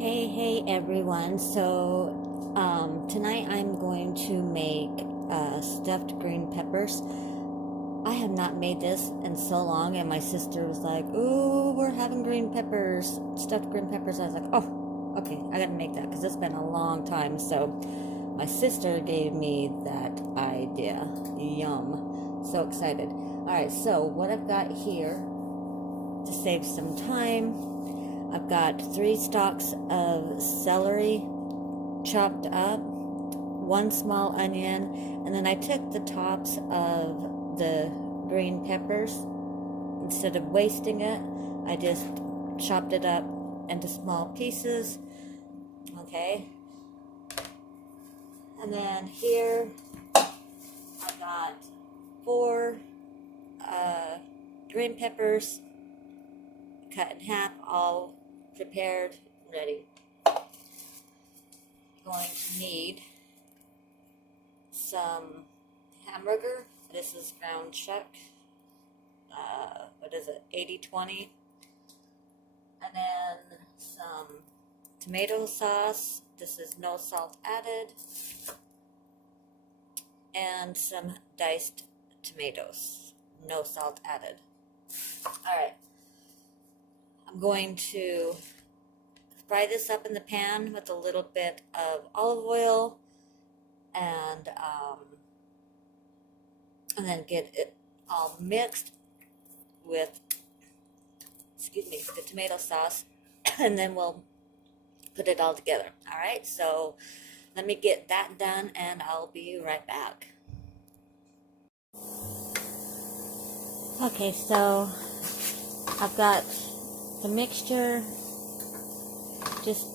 Hey everyone. Tonight I'm going to make stuffed green peppers. I have not made this in so long, and my sister was like, "Ooh, we're having green peppers, stuffed green peppers." I was like, "Oh, okay, I gotta make that because it's been a long time." So my sister gave me that idea. Yum. So excited. Alright, so what I've got here to save some time, I've got 3 stalks of celery chopped up, 1 small onion, and then I took the tops of the green peppers. Instead of wasting it, I just chopped it up into small pieces. Okay. And then here I've got 4 green peppers cut in half, all prepared, ready. Going to need some hamburger. This is ground chuck. What is it? 80-20. And then some tomato sauce. This is no salt added. And some diced tomatoes. No salt added. Alright. I'm going to fry this up in the pan with a little bit of olive oil and then get it all mixed with, the tomato sauce, and then we'll put it all together. Alright, so let me get that done and I'll be right back. Okay, so I've got the mixture, just,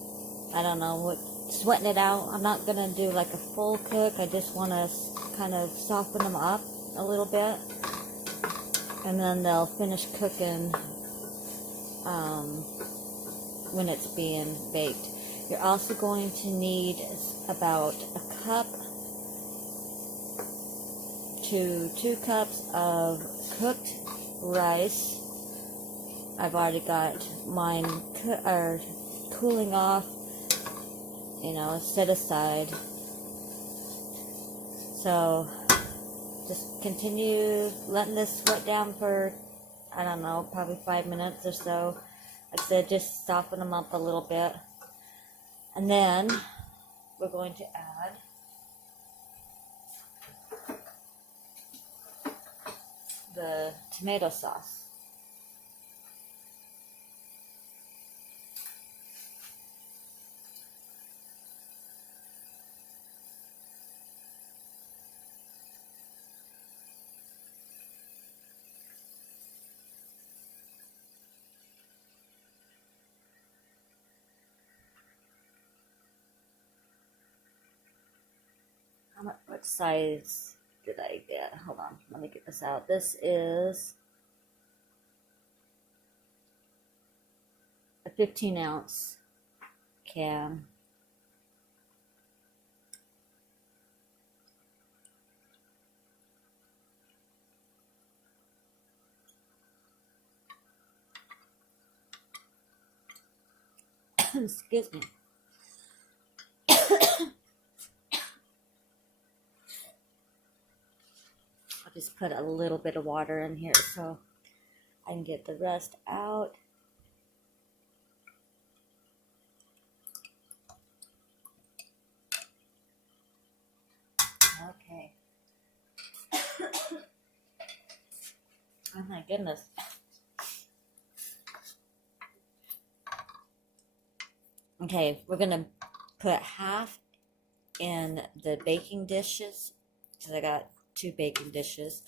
I don't know, sweating it out. I'm not going to do like a full cook. I just want to kind of soften them up a little bit. And then they'll finish cooking when it's being baked. You're also going to need about a cup to 2 cups of cooked rice. I've already got mine cooling off, set aside. So just continue letting this sweat down for, I don't know, probably 5 minutes or so. Like I said, just soften them up a little bit. And then we're going to add the tomato sauce. What size did I get? Hold on, let me get this out. This is a 15-ounce can. Excuse me. I'll just put a little bit of water in here so I can get the rest out. Okay. Oh my goodness. Okay, we're going to put half in the baking dishes, because I got 2 baking dishes.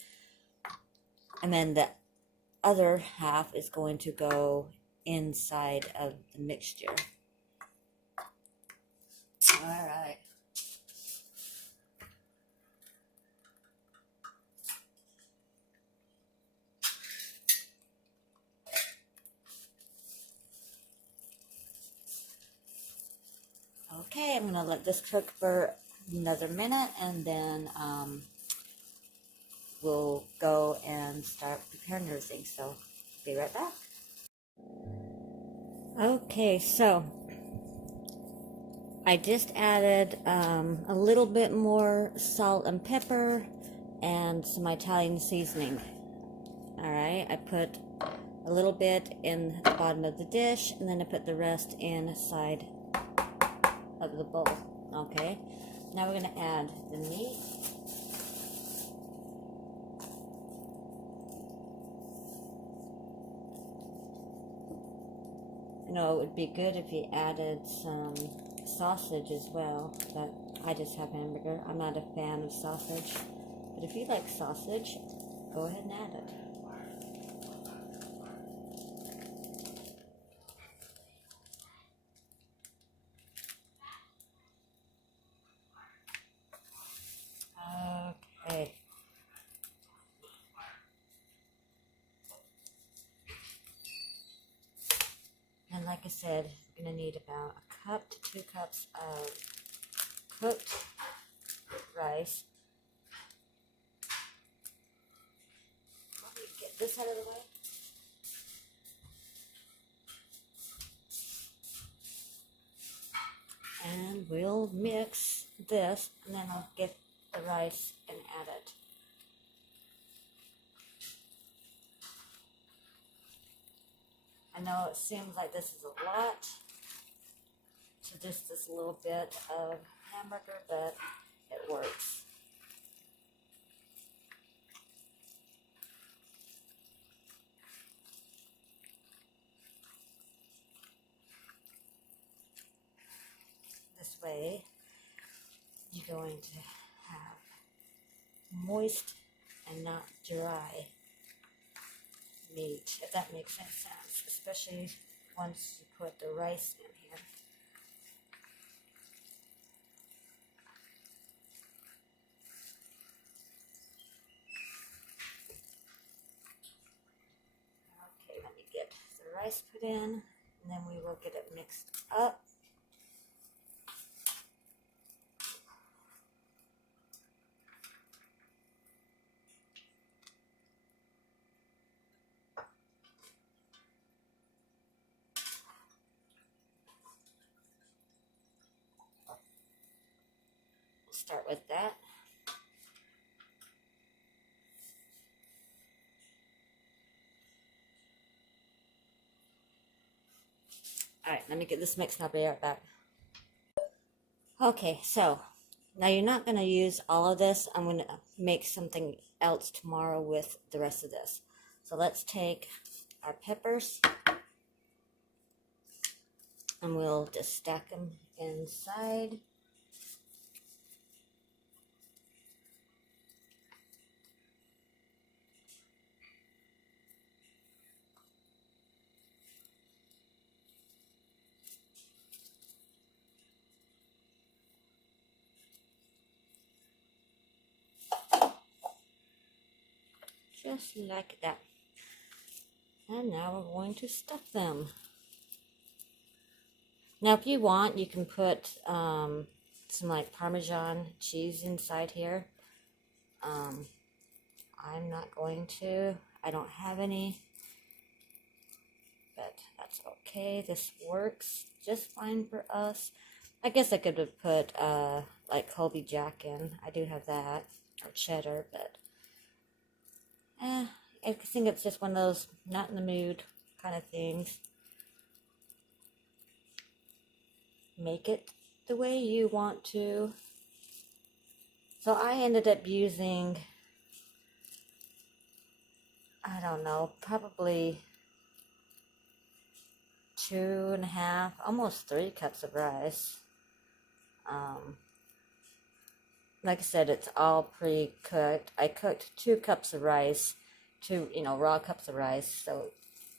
And then the other half is going to go inside of the mixture. Alright. Okay, I'm going to let this cook for another minute, and then we'll go and start preparing everything. So, be right back. Okay, so I just added a little bit more salt and pepper and some Italian seasoning. Alright, I put a little bit in the bottom of the dish, and then I put the rest inside of the bowl. Okay, now we're going to add the meat. You know, it would be good if you added some sausage as well, but I just have hamburger. I'm not a fan of sausage, but if you like sausage, go ahead and add it. Okay. And like I said, you're going to need about a cup to 2 cups of cooked rice. Let me get this out of the way. And we'll mix this, and then I'll get the rice and add it. I know it seems like this is a lot to just this little bit of hamburger, but it works. This way, you're going to have moist and not dry meat, if that makes any sense, especially once you put the rice in here. Okay, let me get the rice put in, and then we will get it mixed up. Start with that. Alright, let me get this mixed up. I'll be right back. Okay, so now you're not going to use all of this. I'm going to make something else tomorrow with the rest of this. So let's take our peppers and we'll just stack them inside. Just like that. And now we're going to stuff them. Now if you want, you can put some like Parmesan cheese inside here. I'm not going to. I don't have any. But that's okay. This works just fine for us. I guess I could have put like Colby Jack in. I do have that. Or cheddar, but I think it's just one of those not in the mood kind of things. Make it the way you want to. So I ended up using, I don't know, probably 2.5, almost 3 cups of rice. Like I said, it's all pre-cooked. I cooked 2 cups of rice, 2, raw cups of rice, so it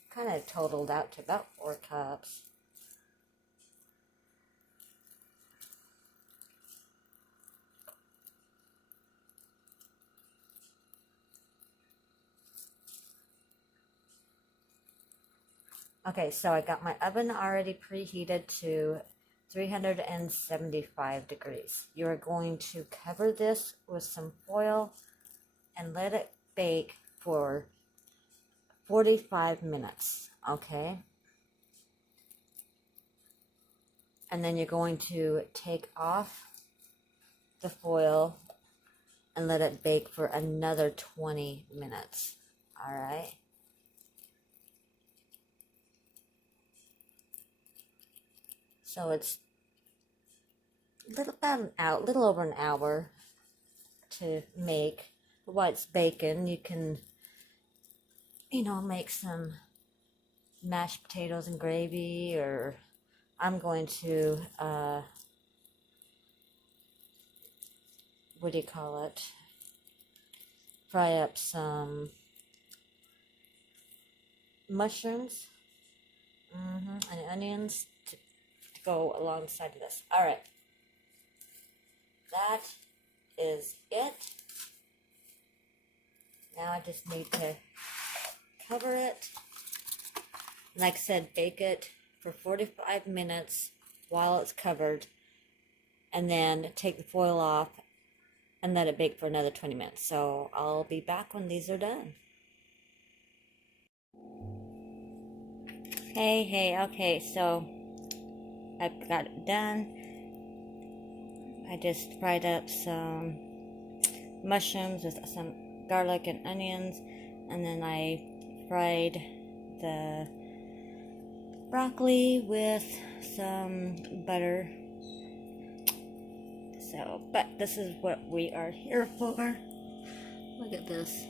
kind of totaled out to about 4 cups. Okay, so I got my oven already preheated to 375 degrees. You're going to cover this with some foil and let it bake for 45 minutes, okay? And then you're going to take off the foil and let it bake for another 20 minutes. All right. So it's little over an hour to make. But while it's baking, you can, make some mashed potatoes and gravy, or I'm going to, what do you call it? Fry up some mushrooms and onions to go alongside of this. All right. That is it. Now I just need to cover it. Like I said, bake it for 45 minutes while it's covered, and then take the foil off and let it bake for another 20 minutes. So I'll be back when these are done. Hey, okay, so I've got it done. I just fried up some mushrooms with some garlic and onions, and then I fried the broccoli with some butter. So, but this is what we are here for. Look at this.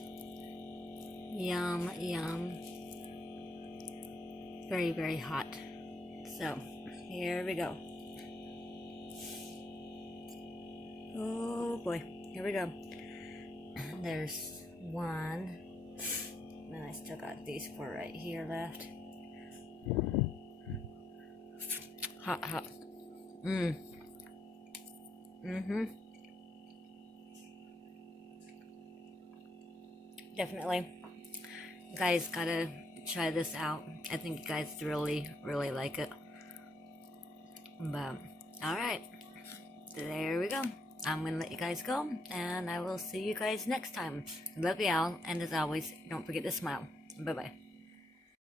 Yum, yum. Very, very hot. So, here we go. Oh boy, here we go. There's one. And I still got these four right here left. Hot. Definitely. You guys gotta try this out. I think you guys really, really like it. But, alright. There we go. I'm gonna let you guys go, and I will see you guys next time. Love y'all, and as always, don't forget to smile. Bye-bye.